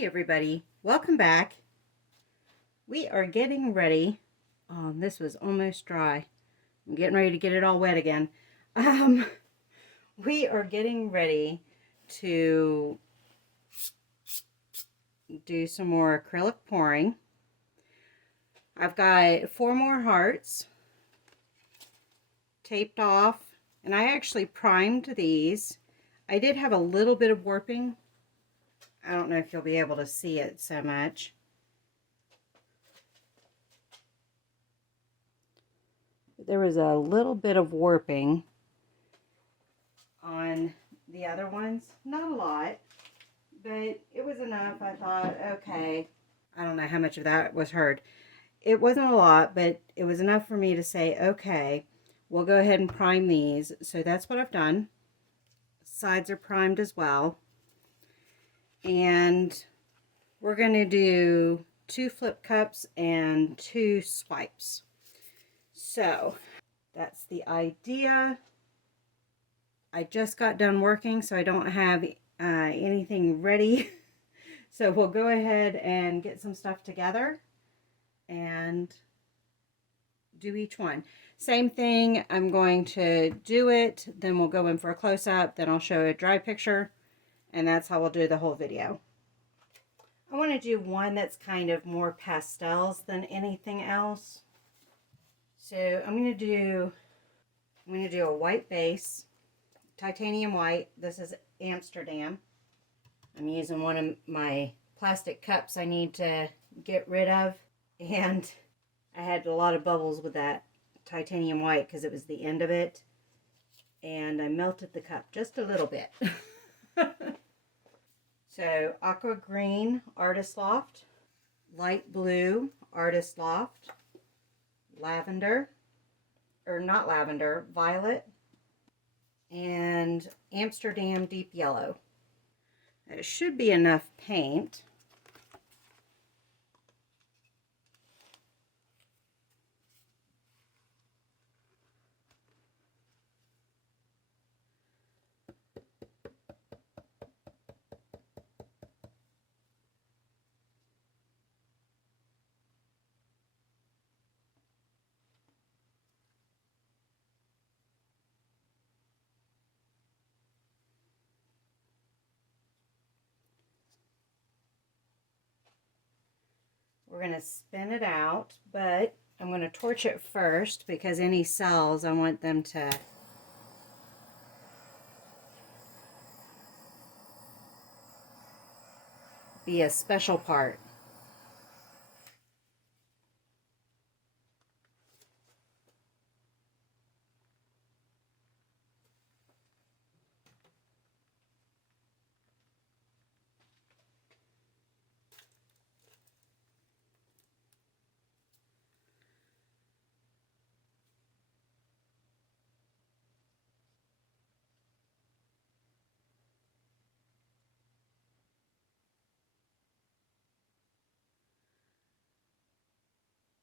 Hey everybody, welcome back. We are getting ready. Oh, this was almost dry. I'm getting ready to get it all wet again. Um, we are getting ready to do some more acrylic pouring. I've got 4 more hearts taped off, and I actually primed these. I did have a little bit of warping. I don't know if you'll be able to see it so much. There was a little bit of warping on the other ones. Not a lot, but it was enough. I thought, okay. I don't know how much of that was heard. It wasn't a lot, but it was enough for me to say, okay, we'll go ahead and prime these. So that's what I've done. Sides are primed as well. And we're going to do 2 flip cups and 2 swipes. So that's the idea. I just got done working, so I don't have anything ready. So we'll go ahead and get some stuff together and do each one. Same thing, I'm going to do it, then we'll go in for a close-up, then I'll show a dry picture, and that's how we'll do the whole video. I want to do one that's kind of more pastels than anything else. So I'm going to do a white base, titanium white. This is Amsterdam. I'm using one of my plastic cups I need to get rid of, and I had a lot of bubbles with that titanium white because it was the end of it, and I melted the cup just a little bit. So aqua green, Artist Loft, light blue, Artist Loft, lavender, or not lavender, violet, and Amsterdam deep yellow. It should be enough paint. We're going to spin it out, but I'm going to torch it first because any cells, I want them to be a special part.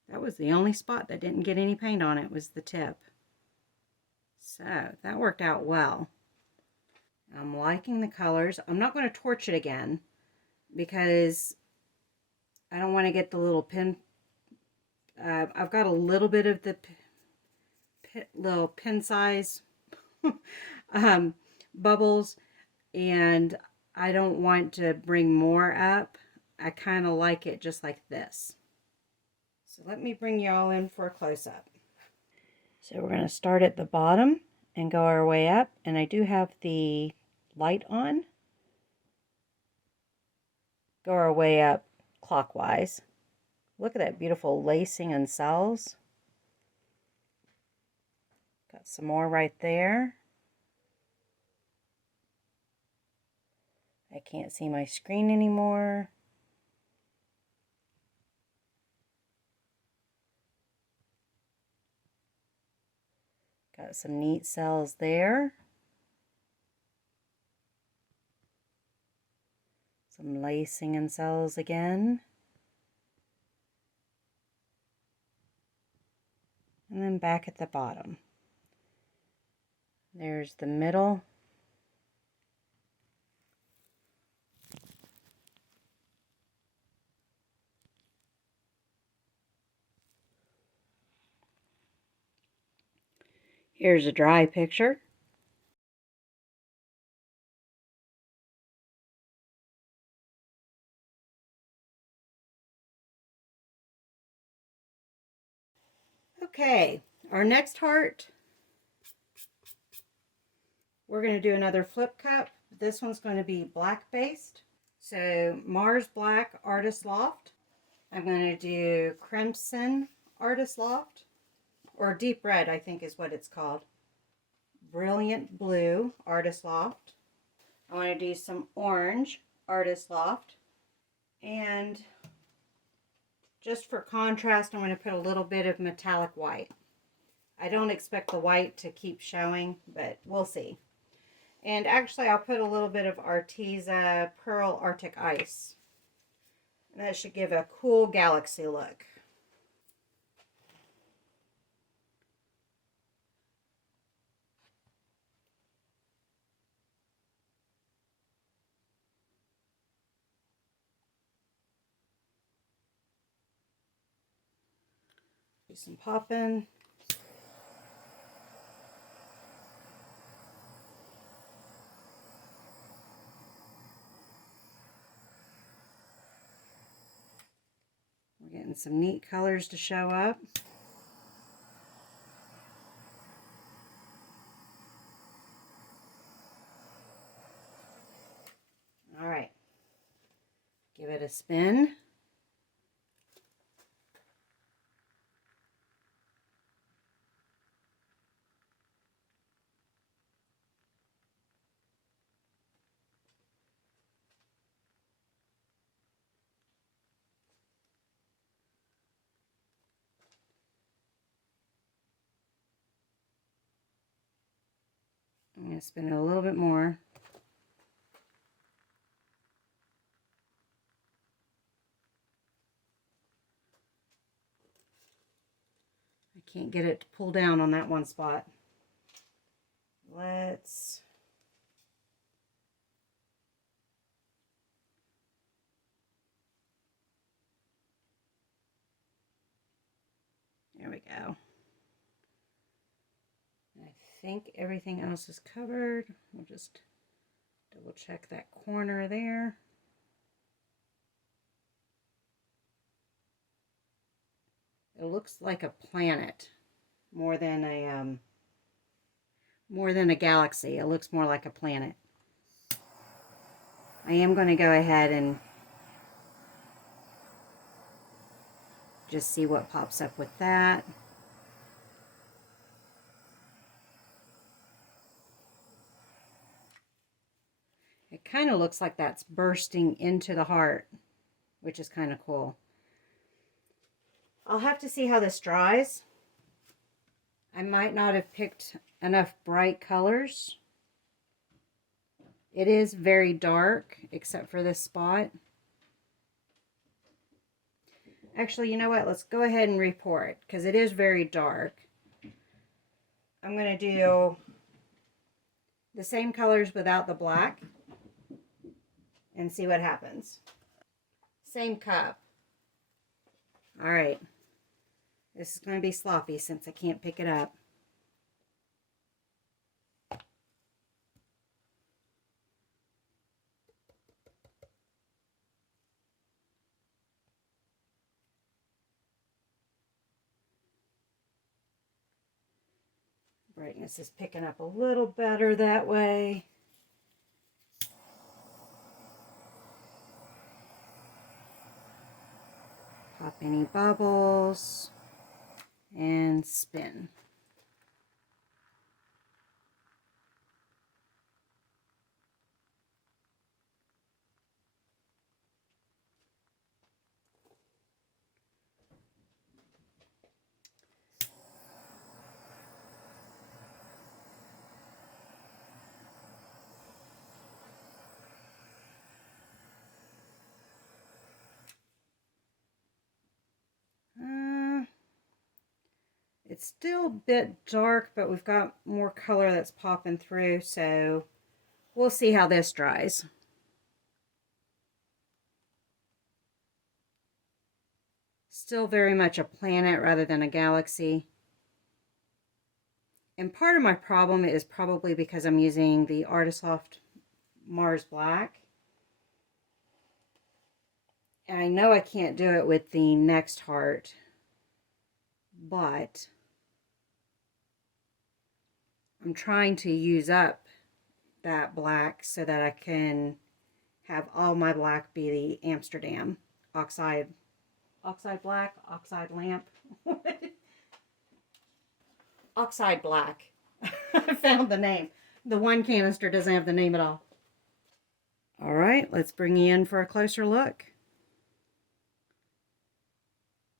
That was the only spot that didn't get any paint on it, was the tip. So that worked out well. I'm liking the colors. I'm not going to torch it again because I don't want to get the little pin. I've got a little bit of the little pin size bubbles, and I don't want to bring more up. I kind of like it just like this. So let me bring y'all in for a close-up. So we're going to start at the bottom and go our way up, and I do have the light on. Go our way up clockwise. Look at that beautiful lacing and cells. Got some more right there. I can't see my screen anymore. Got some neat cells there. Some lacing and cells again. And then back at the bottom. There's the middle. Here's a dry picture. Okay, our next heart, we're going to do another flip cup. This one's going to be black based. So Mars Black Artist Loft. I'm going to do Crimson Artist Loft, or Deep Red I think is what it's called. Brilliant Blue Artist Loft. I want to do some Orange Artist Loft. And just for contrast, I'm going to put a little bit of metallic white. I don't expect the white to keep showing, but we'll see. And actually, I'll put a little bit of Arteza Pearl Arctic Ice. And that should give a cool galaxy look. Do some popping. We're getting some neat colors to show up. All right, give it a spin. I'm going to spin it a little bit more. I can't get it to pull down on that one spot. Let's there we go. I think everything else is covered. We'll just double check that corner there. It looks like a planet more than a galaxy. It looks more like a planet. I am going to go ahead and just see what pops up with that. It kind of looks like that's bursting into the heart, which is kind of cool. I'll have to see how this dries. I might not have picked enough bright colors. It is very dark, except for this spot. Actually, you know what? Let's go ahead and report, because it is very dark. I'm going to do the same colors without the black and see what happens. Same cup. All right. This is going to be sloppy since I can't pick it up. Brightness is picking up a little better that way. Pop any bubbles and spin. It's still a bit dark, but we've got more color that's popping through, so we'll see how this dries. Still very much a planet rather than a galaxy. And part of my problem is probably because I'm using the Artist Loft Mars Black. And I know I can't do it with the next heart, but I'm trying to use up that black so that I can have all my black be the Amsterdam oxide black, oxide lamp. Oxide black. I found the name. The one canister doesn't have the name at all. All right, let's bring you in for a closer look.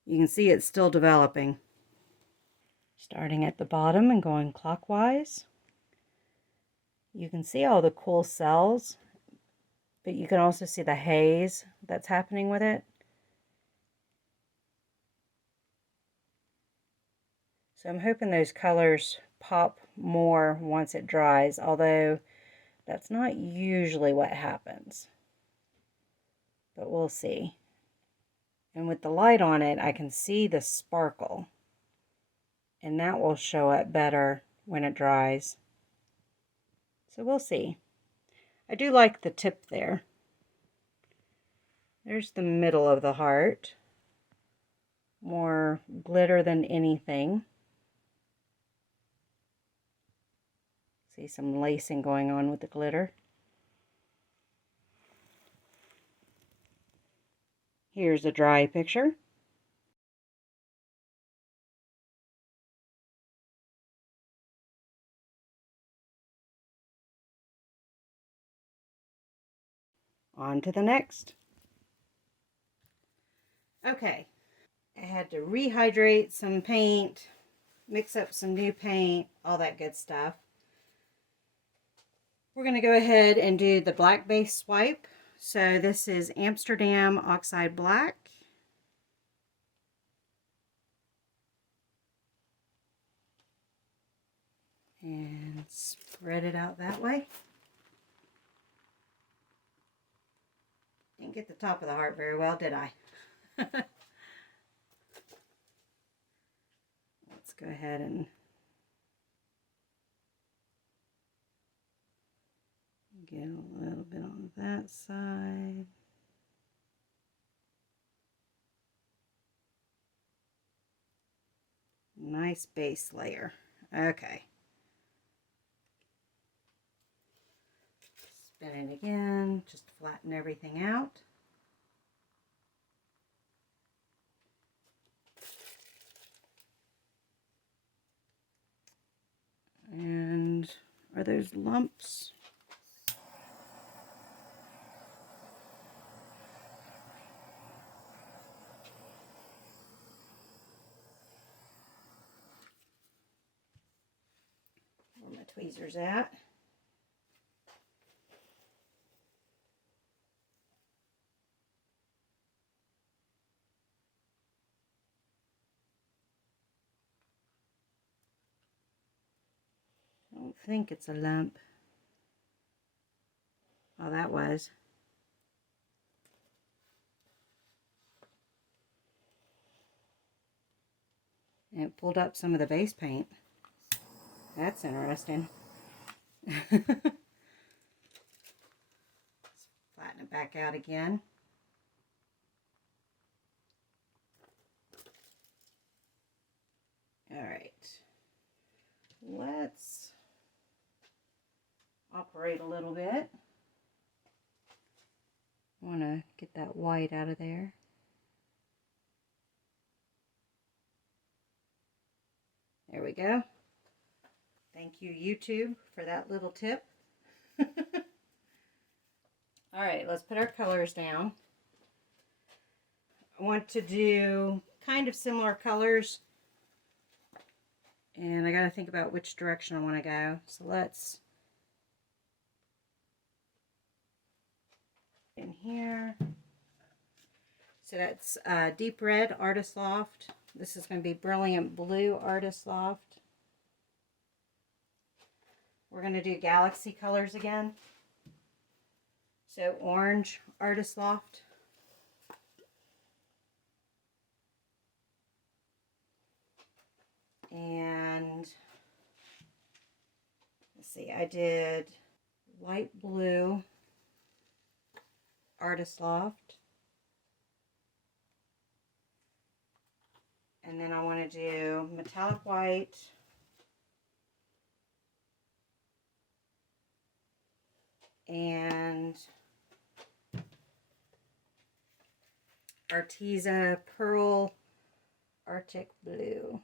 You can see it's still developing. Starting at the bottom and going clockwise. You can see all the cool cells, but you can also see the haze that's happening with it. So I'm hoping those colors pop more once it dries, although that's not usually what happens. But we'll see. And with the light on it, I can see the sparkle. And that will show up better when it dries. So we'll see. I do like the tip there. There's the middle of the heart. More glitter than anything. See some lacing going on with the glitter. Here's a dry picture. On to the next. Okay, I had to rehydrate some paint, mix up some new paint, all that good stuff. We're going to go ahead and do the black base swipe. So this is Amsterdam Oxide Black. And spread it out that way. Didn't get the top of the heart very well, did I? Let's go ahead and get a little bit on that side. Nice base layer. Okay. Spin it again, just to flatten everything out. And are those lumps? Where are my tweezers at? I don't think it's a lump. Oh, that was. And it pulled up some of the base paint. That's interesting. Flatten it back out again. All right. Let's operate a little bit. I want to get that white out of there. There we go. Thank you, YouTube, for that little tip. All right, let's put our colors down. I want to do kind of similar colors, and I got to think about which direction I want to go. So let's in here. So that's Deep Red Artist Loft. This is going to be Brilliant Blue Artist Loft. We're going to do Galaxy colors again. So Orange Artist Loft. And let's see, I did light blue Artist Loft. And then I want to do metallic white and Arteza Pearl Arctic Blue.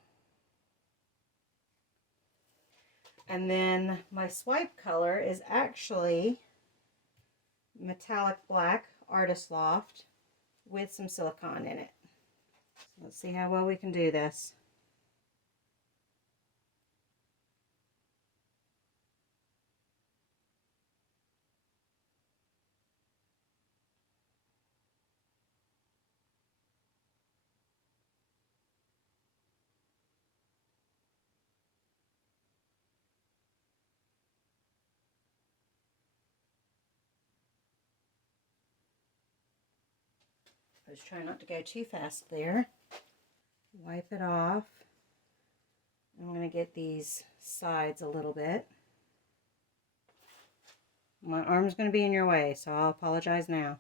And then my swipe color is actually metallic black Artist Loft with some silicone in it. So let's see how well we can do this. I was trying not to go too fast there. Wipe it off. I'm going to get these sides a little bit. My arm's going to be in your way, so I'll apologize now.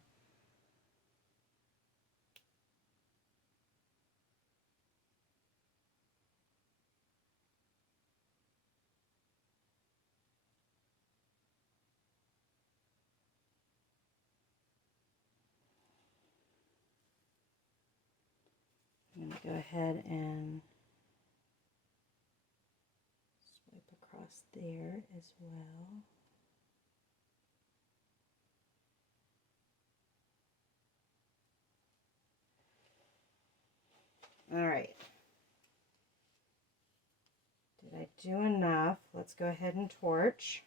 I'm going to go ahead and swipe across there as well. All right. Did I do enough? Let's go ahead and torch.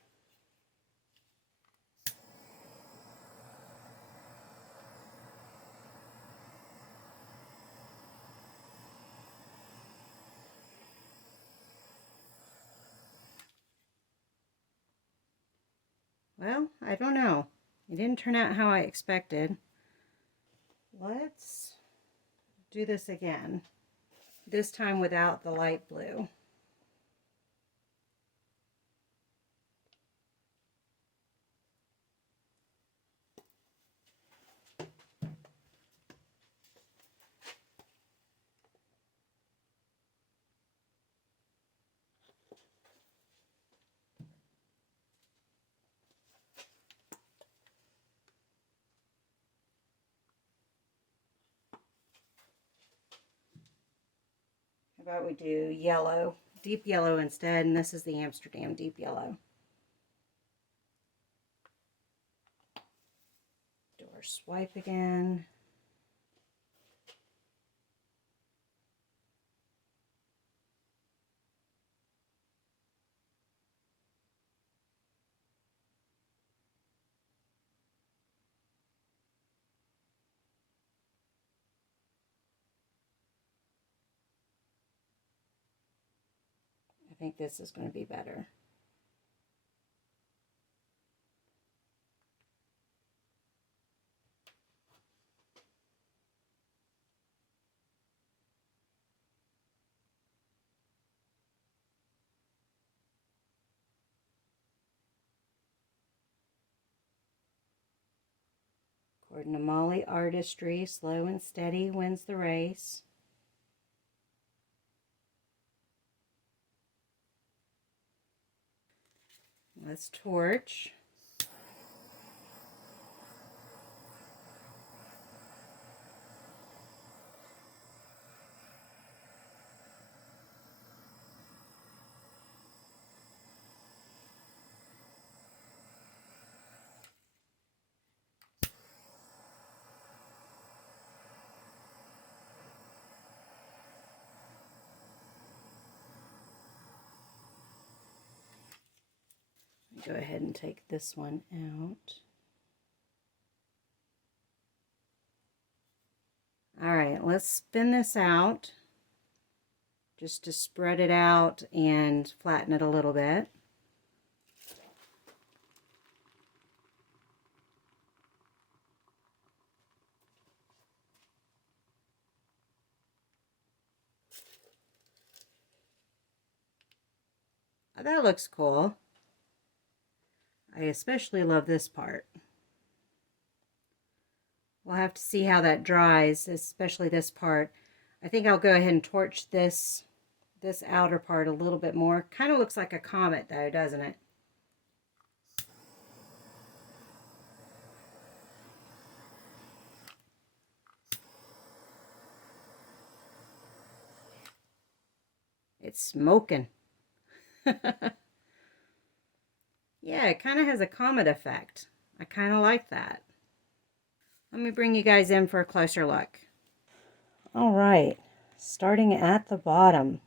Well, I don't know. It didn't turn out how I expected. Let's do this again. This time without the light blue. How about we do yellow, deep yellow instead, and this is the Amsterdam deep yellow. Do our swipe again. I think this is going to be better. According to Molly Artistry, slow and steady wins the race. Let's torch. Go ahead and take this one out. All right, let's spin this out just to spread it out and flatten it a little bit. That looks cool. I especially love this part. We'll have to see how that dries, especially this part. I think I'll go ahead and torch this outer part a little bit more. Kind of looks like a comet though, doesn't it? It's smoking. Yeah, it kind of has a comet effect. I kind of like that. Let me bring you guys in for a closer look. All right, starting at the bottom.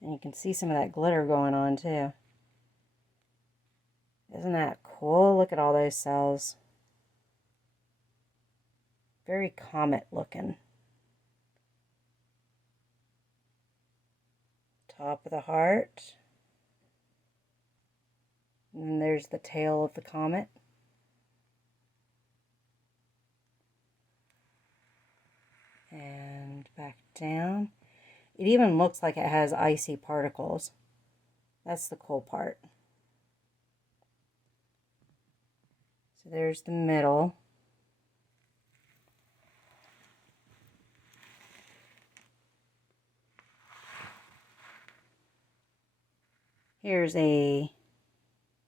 And you can see some of that glitter going on too. Isn't that cool? Look at all those cells. Very comet looking. Top of the heart. And then there's the tail of the comet. And back down. It even looks like it has icy particles. That's the cool part. So there's the middle. Here's a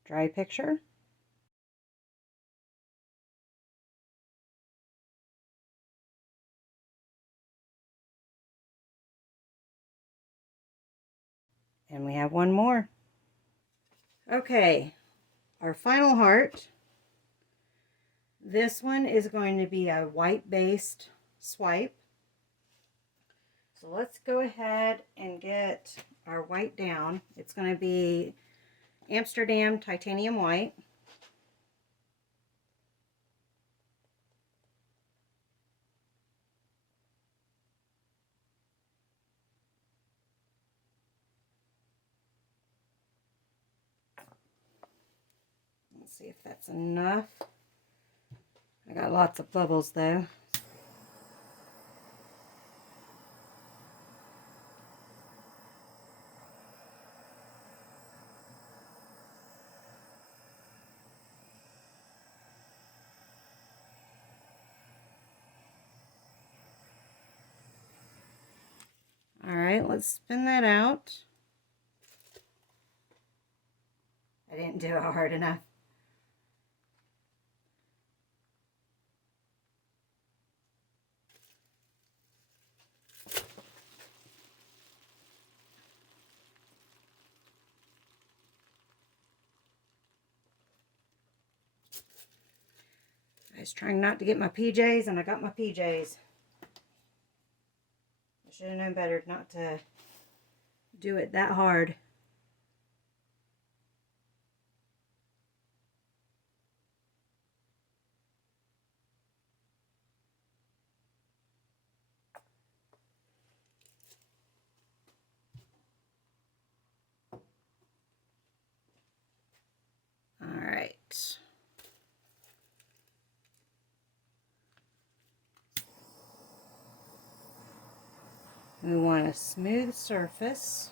dry picture. And we have one more. Okay, our final heart. This one is going to be a white-based swipe. So let's go ahead and get our white down. It's going to be Amsterdam Titanium White. Let's see if that's enough. I got lots of bubbles though. All right, let's spin that out. I didn't do it hard enough. I was trying not to get my PJs and I got my PJs. I should have known better not to do it that hard. All right. We want a smooth surface.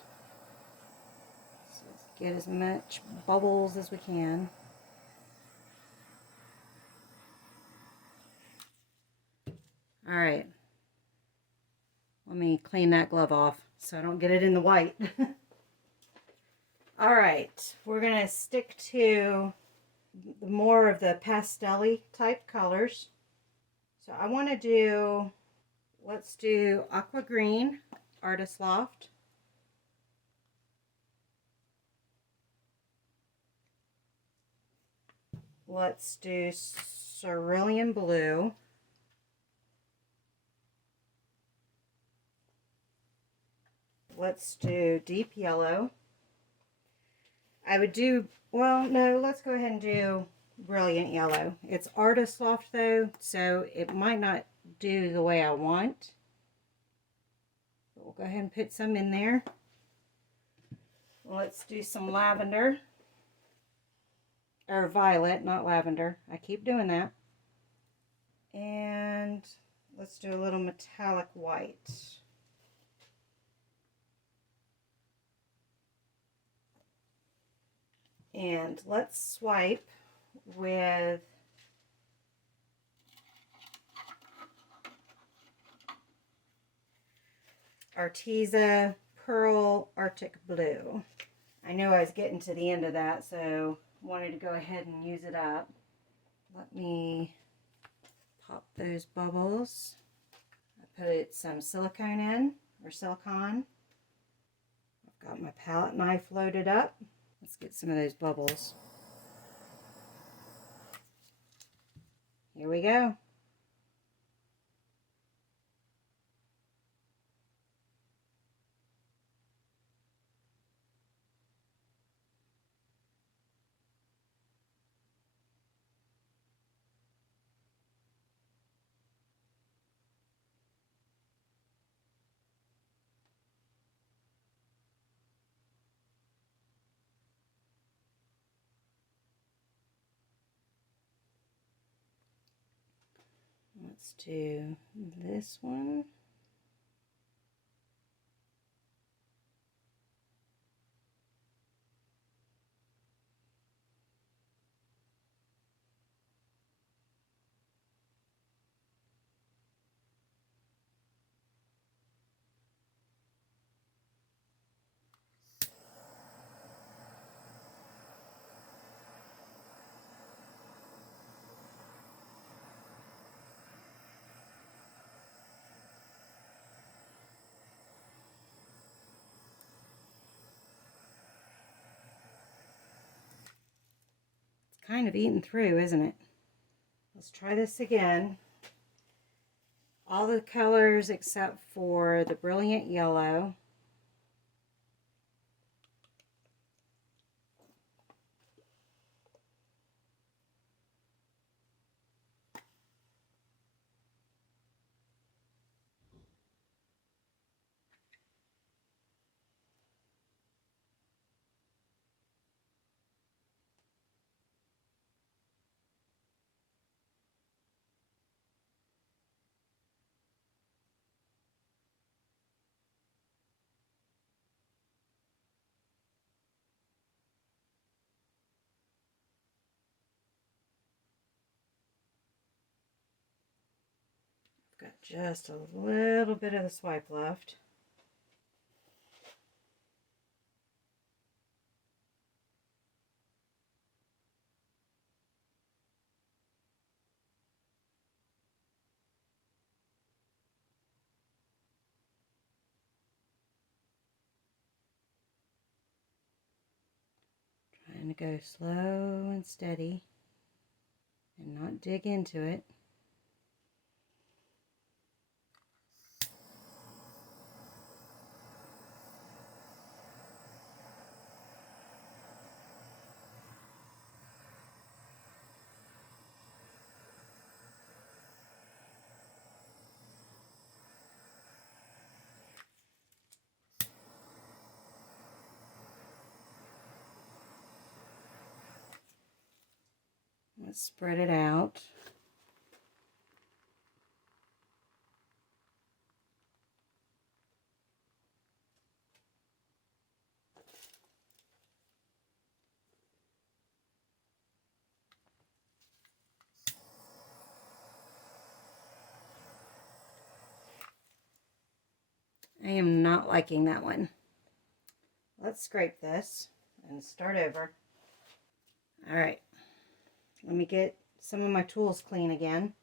So let's get as much bubbles as we can. All right. Let me clean that glove off so I don't get it in the white. All right. We're going to stick to more of the pastel-y type colors. So I want to do, let's do aqua green, Artist Loft. Let's do cerulean blue. Let's do deep yellow. I would do, well, no, let's go ahead and do brilliant yellow. It's Artist Loft though, so it might not do the way I want. But we'll go ahead and put some in there. Let's do some lavender. Or violet, not lavender. I keep doing that. And let's do a little metallic white. And let's swipe with Arteza Pearl Arctic Blue. I know I was getting to the end of that, so wanted to go ahead and use it up. Let me pop those bubbles. I put some silicone in, or silicone. I've got my palette knife loaded up. Let's get some of those bubbles. Here we go. Let's do this one. It's kind of eating through, isn't it? Let's try this again. All the colors except for the brilliant yellow. Got just a little bit of the swipe left. Trying to go slow and steady and not dig into it. Let's spread it out. I am not liking that one. Let's scrape this and start over. All right, let me get some of my tools clean again.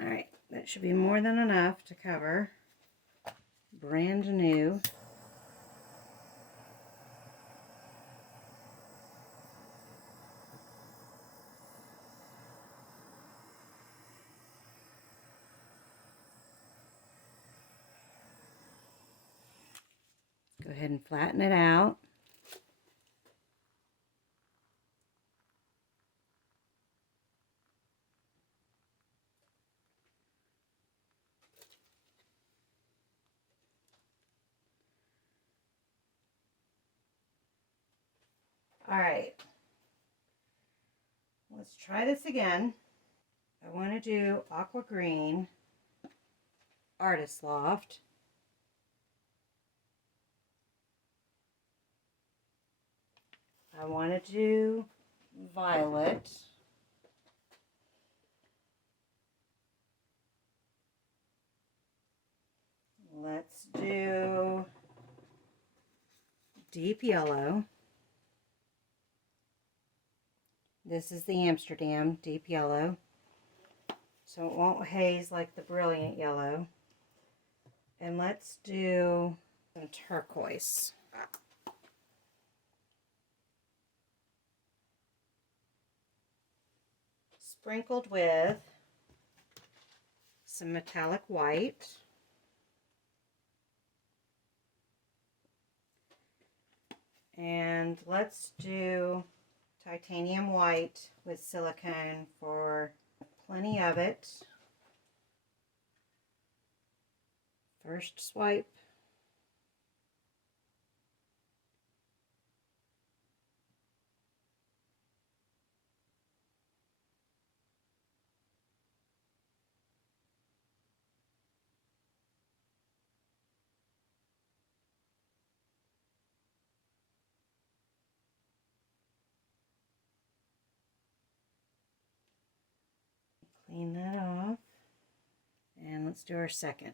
All right, that should be more than enough to cover. Brand new. ahead and flatten it out. All right, let's try this again. I want to do aqua green, Artist Loft. I want to do violet. Let's do deep yellow. This is the Amsterdam deep yellow, so it won't haze like the brilliant yellow. And let's do some turquoise. Sprinkled with some metallic white. And let's do titanium white with silicone for plenty of it. First swipe. Clean that off. And let's do our second.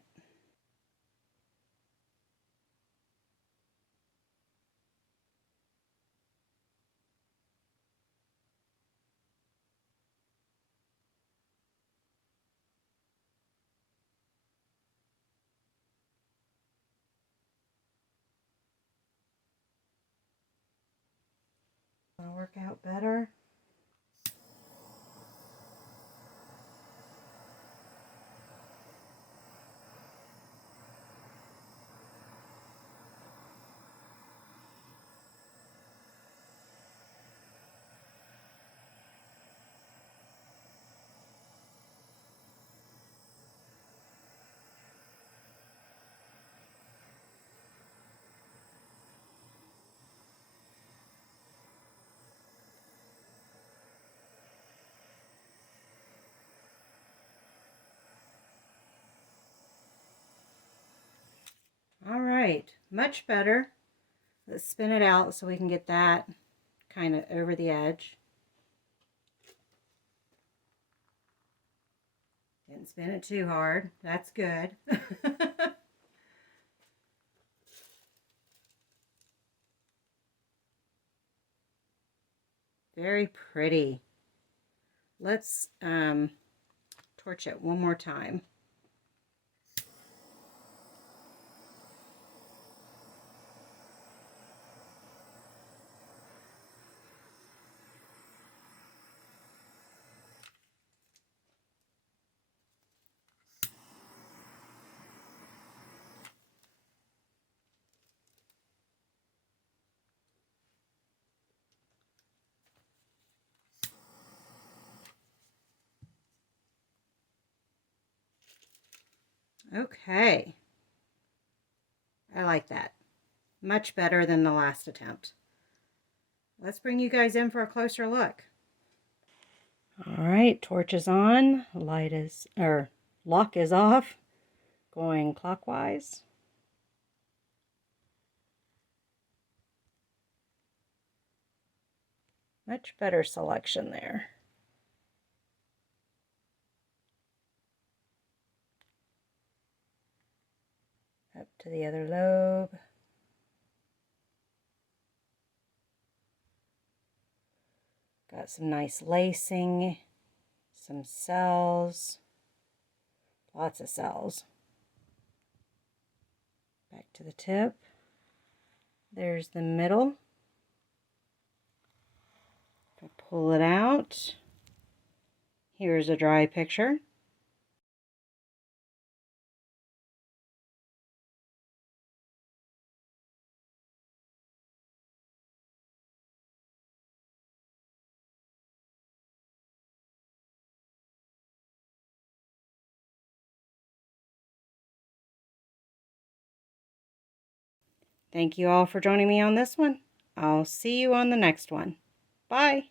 Gonna work out better. All right, much better. Let's spin it out so we can get that kind of over the edge. Didn't spin it too hard. That's good. Very pretty. Let's torch it one more time. Okay. I like that. Much better than the last attempt. Let's bring you guys in for a closer look. All right, torch is on, light is, or lock is off, going clockwise. Much better selection there. Up to the other lobe. Got some nice lacing, some cells, lots of cells. Back to the tip. There's the middle. I'll pull it out. Here's a dry picture. Thank you all for joining me on this one. I'll see you on the next one. Bye.